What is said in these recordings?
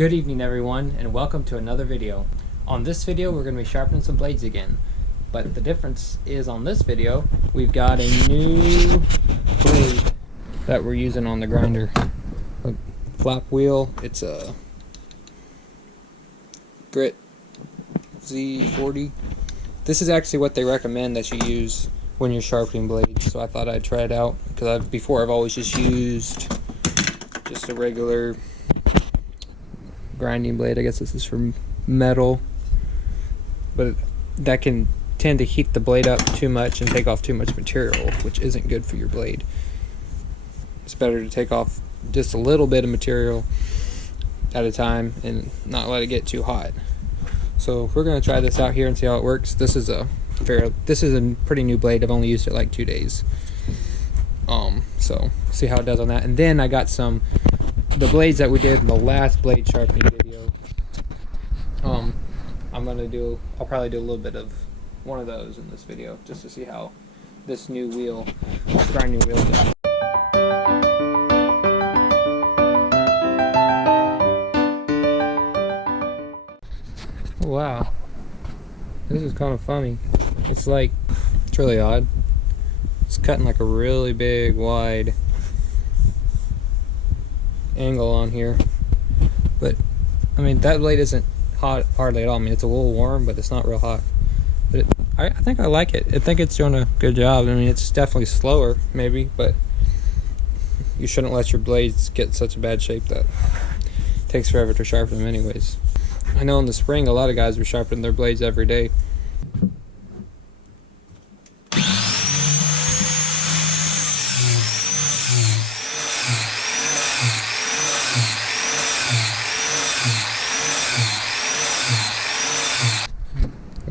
Good evening everyone, and welcome to another video. On this video we're going to be sharpening some blades again, but the difference is on this video we've got a new blade that we're using on the grinder. A flap wheel. It's a Grit Z40. This is actually what they recommend that you use when you're sharpening blades, so I thought I'd try it out because before I've always just used just a regular grinding blade. I guess this is from metal, but that can tend to heat the blade up too much and take off too much material, which isn't good for your blade. It's better to take off just a little bit of material at a time and not let it get too hot. So we're going to try this out here and see how it works. This is a pretty new blade. I've only used it like 2 days. So see how it does on that. And then I got the blades that we did in the last blade sharpening video. I'll probably do a little bit of one of those in this video just to see how this new wheel, grinding wheel, does. Wow, this is kind of funny. It's really odd. It's cutting like a really big, wide angle on here, but I mean that blade isn't hot hardly at all. I mean it's a little warm, but it's not real hot. But I think I like it. I think it's doing a good job. I mean it's definitely slower maybe, but you shouldn't let your blades get such a bad shape that it takes forever to sharpen them anyways. I know in the spring a lot of guys were sharpening their blades every day.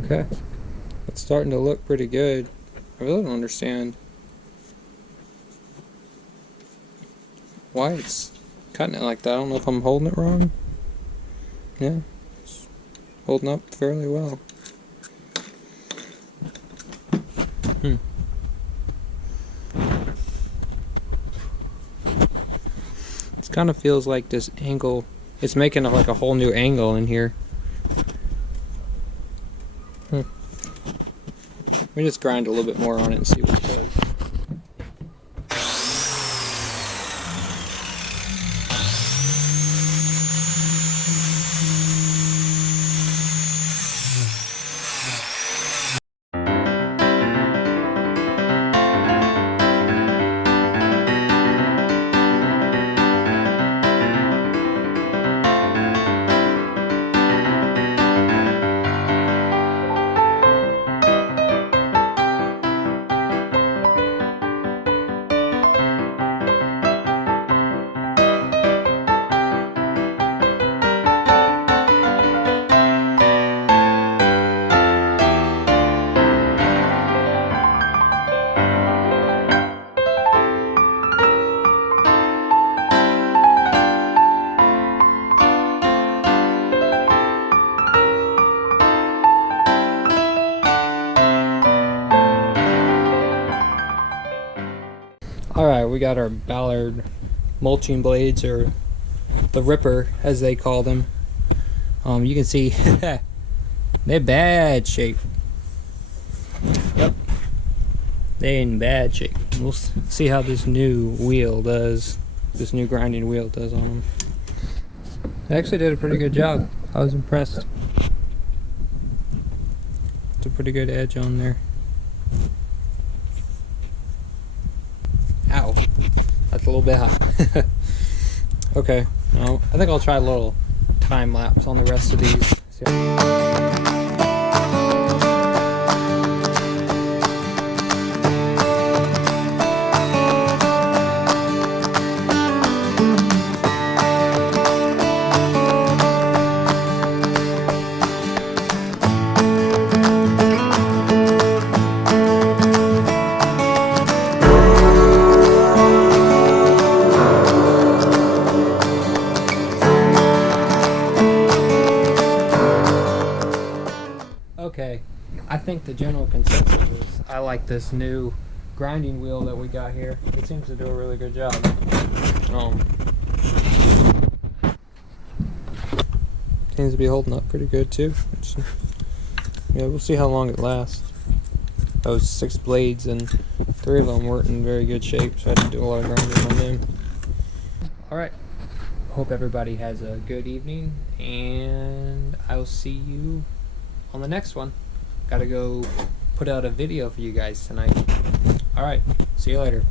Okay, it's starting to look pretty good. I really don't understand why it's cutting it like that. I don't know if I'm holding it wrong. Yeah, it's holding up fairly well. It kind of feels like this angle, it's making like a whole new angle in here. Let me just grind a little bit more on it and see what it does. Alright, we got our Ballard mulching blades, or the Ripper as they call them. You can see they're bad shape. Yep, they're in bad shape. We'll see how this new wheel does, this new grinding wheel does on them. They actually did a pretty good job. I was impressed. It's a pretty good edge on there. Ow, that's a little bit hot. Okay, well, I think I'll try a little time lapse on the rest of these. Okay, I think the general consensus is I like this new grinding wheel that we got here. It seems to do a really good job. seems to be holding up pretty good too. Yeah, we'll see how long it lasts. Those 6 blades, and 3 of them weren't in very good shape, so I had to do a lot of grinding on them. Alright, hope everybody has a good evening, and I'll see you on the next one. Gotta go put out a video for you guys tonight. Alright, see you later.